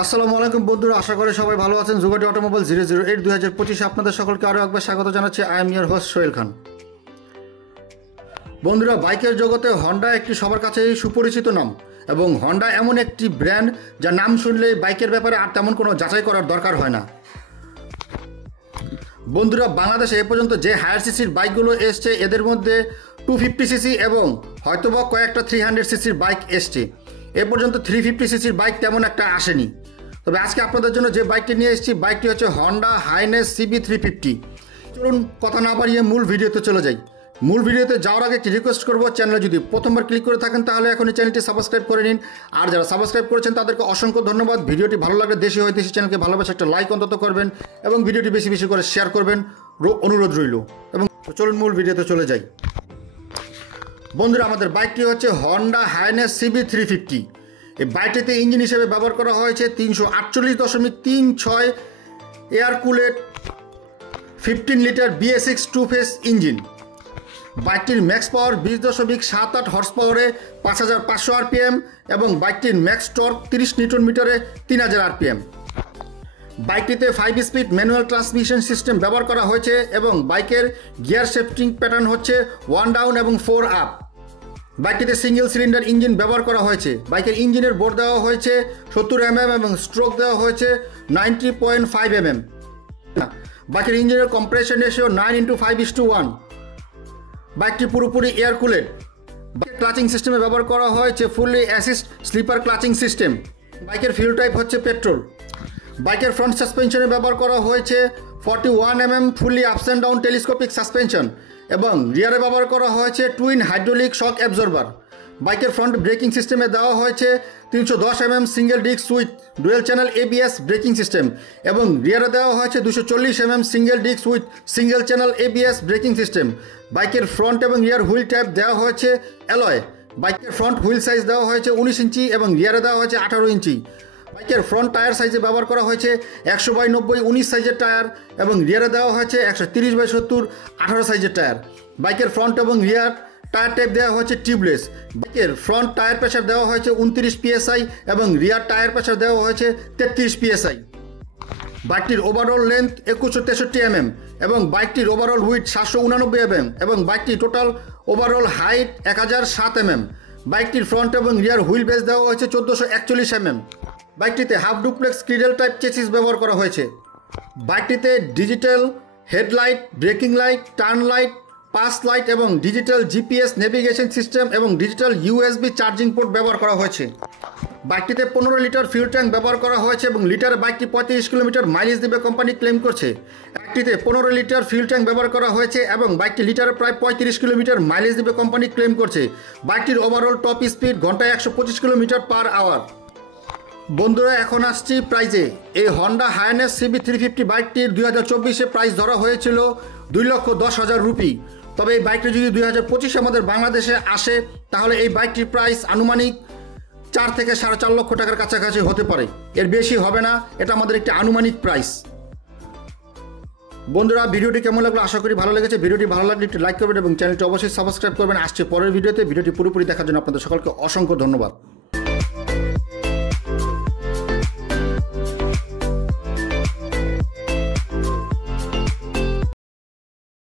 আসসালামু আলাইকুম বন্ধুরা, আশা করি সবাই ভালো আছেন। জুগাটি অটোমোবাইল 008 2025 আপনাদের সকলকে আরও একবার স্বাগত জানাচ্ছি। I am your host Sohel Khan. বন্ধুরা, বাইকের জগতে হন্ডা একটি সবার কাছেই সুপরিচিত নাম এবং হন্ডা এমন একটি ব্র্যান্ড যার নাম শুনলেই বাইকের ব্যাপারে আর তেমন কোনো যাচাই করার দরকার হয় না। বন্ধুরা, বাংলাদেশে এ পর্যন্ত যে হায়ার সিসির বাইকগুলো এসছে এদের মধ্যে 250 সিসি এবং হয়তোবা কয়েকটা 300 সিসির বাইক এসছে। এ পর্যন্ত 350 সিসির বাইক তেমন একটা আসেনি। তবে আজকে আপনাদের জন্য যে বাইকটি নিয়ে এসেছি বাইকটি হচ্ছে হন্ডা হাইনেস CB 350। চলুন কথা না বাড়িয়ে মূল ভিডিওতে চলে যাই। মূল ভিডিওতে যাওয়ার আগে একটি রিকোয়েস্ট করবো, চ্যানেলে যদি প্রথমবার ক্লিক করে থাকেন তাহলে এখনই চ্যানেলটি সাবস্ক্রাইব করে নিন। আর যারা সাবস্ক্রাইব করেছেন তাদেরকে অসংখ্য ধন্যবাদ। ভিডিওটি ভালো লাগলে দেশি হয় দেশি চ্যানেলকে ভালোবাসে একটা লাইক অন্তত করবেন এবং ভিডিওটি বেশি বেশি করে শেয়ার করবেন, অনুরোধ রইল। এবং চলুন মূল ভিডিওতে চলে যাই। বন্ধুরা, আমাদের বাইকটি হচ্ছে হন্ডা হাইনেস CB 350। এই বাইকটিতে ইঞ্জিন হিসেবে ব্যবহার করা হয়েছে 348.36 এয়ার কুলেট 15 লিটার BS6 2-ফেজ ইঞ্জিন। বাইকটির ম্যাক্স পাওয়ার 20.78 হর্স পাওয়ারে 5500 RPM এবং বাইকটির ম্যাক্স টর্ক 30 নিউটন মিটারে 3000 RPM। বাইকটিতে 5 speed manual transmission system ব্যবহার করা হয়েছে এবং বাইকের গিয়ার শিফটিং প্যাটার্ন হচ্ছে 1 ডাউন এবং 4 আপ। বাইকটিতে সিঙ্গেল সিলিন্ডার ইঞ্জিন ব্যবহার করা হয়েছে। বাইকের ইঞ্জিনের বোর দেওয়া হয়েছে 70 mm এবং স্ট্রোক দেওয়া হয়েছে 90.5 mm। বাইকের ইঞ্জিনের কম্প্রেশন রেশিও 9:5:1। বাইকটি পুরোপুরি এয়ার কুলেড। বাইকের ক্লাচিং সিস্টেমে ব্যবহার করা হয়েছে ফুললি অ্যাসিস্ট স্লিপার ক্লাচিং সিস্টেম। বাইকের ফিউল টাইপ হচ্ছে পেট্রোল। বাইকের ফ্রন্ট সাসপেনশনে ব্যবহার করা হয়েছে 41 mm fully ups and down telescopic suspension এবং রিয়ারে ব্যবহার করা হয়েছে টুইন হাইড্রোলিক শক অ্যাবজর্বার। বাইকের ফ্রন্ট ব্রেকিং সিস্টেমে দেওয়া হয়েছে 310 mm single disc with dual channel ABS braking system এবং রিয়ারে দেওয়া হয়েছে 240 mm single disc with single channel ABS braking system. বাইকের ফ্রন্ট এবং রিয়ার হুইল ট্যাপ দেওয়া হয়েছে অ্যালয়। বাইকের ফ্রন্ট হুইল সাইজ দেওয়া হয়েছে 19 ইঞ্চি এবং রিয়ারে দেওয়া হয়েছে 18 ইঞ্চি। বাইকের ফ্রন্ট টায়ার সাইজে ব্যবহার করা হয়েছে 100/90 19 সাইজের টায়ার এবং রিয়ারে দেওয়া হয়েছে 130/70 18 সাইজের টায়ার। বাইকের ফ্রন্ট এবং রিয়ার টায়ার টাইপ দেওয়া হয়েছে টিউবলেস। বাইকের ফ্রন্ট টায়ার প্রেসার দেওয়া হয়েছে 29 PSI এবং রিয়ার টায়ার প্রেসার দেওয়া হয়েছে 33 PSI। বাইকটির ওভারঅল লেন্থ 2163 mm এবং বাইকটির ওভারঅল উইথ 789 mm এবং বাইকটির টোটাল ওভারঅল হাইট 1007 mm। বাইকটির ফ্রন্ট এবং রিয়ার হুইল বেস দেওয়া হয়েছে 1441 mm। বাইকটিতে half duplex cradle type chassis ব্যবহার করা হয়েছে। বাইকটিতে digital headlight, braking light, turn light, pass light এবং ডিজিটাল GPS নেভিগেশন সিস্টেম এবং ডিজিটাল USB চার্জিং পোর্ট ব্যবহার করা হয়েছে। বাইকটিতে 15 লিটার ফিউল ট্যাঙ্ক ব্যবহার করা হয়েছে এবং লিটারে বাইকটি 35 কিলোমিটার মাইলেজ দেবে কোম্পানি ক্লেম করছে। একটিতে 15 লিটার ফিউল ট্যাঙ্ক ব্যবহার করা হয়েছে এবং বাইকটি লিটারে প্রায় 35 কিলোমিটার মাইলেজ দেবে কোম্পানি ক্লেম করছে। বাইকটির ওভারঅল টপ স্পিড ঘন্টায় 125 কিলোমিটার পার আওয়ার। বন্ধুরা, এখন আসছি প্রাইজে। এই হন্ডা হাইনেস CB 350 বাইকটির 2024-এ প্রাইস ধরা হয়েছিল 2,10,000 রুপি। তবে এই বাইকটি যদি 2025 আমাদের বাংলাদেশে আসে তাহলে এই বাইকটির প্রাইস আনুমানিক 4 থেকে 4.5 লক্ষ টাকার কাছাকাছি হতে পারে, এর বেশি হবে না। এটা আমাদের একটি আনুমানিক প্রাইস। বন্ধুরা, ভিডিওটি কেমন লাগলো আশা করি ভালো লেগেছে। ভিডিওটি ভালো লাগলে একটি লাইক করবেন এবং চ্যানেলটি অবশ্যই সাবস্ক্রাইব করবেন। আসছে পরের ভিডিওতে। ভিডিওটি পুরোপুরি দেখার জন্য আপনাদের সকলকে অসংখ্য ধন্যবাদ।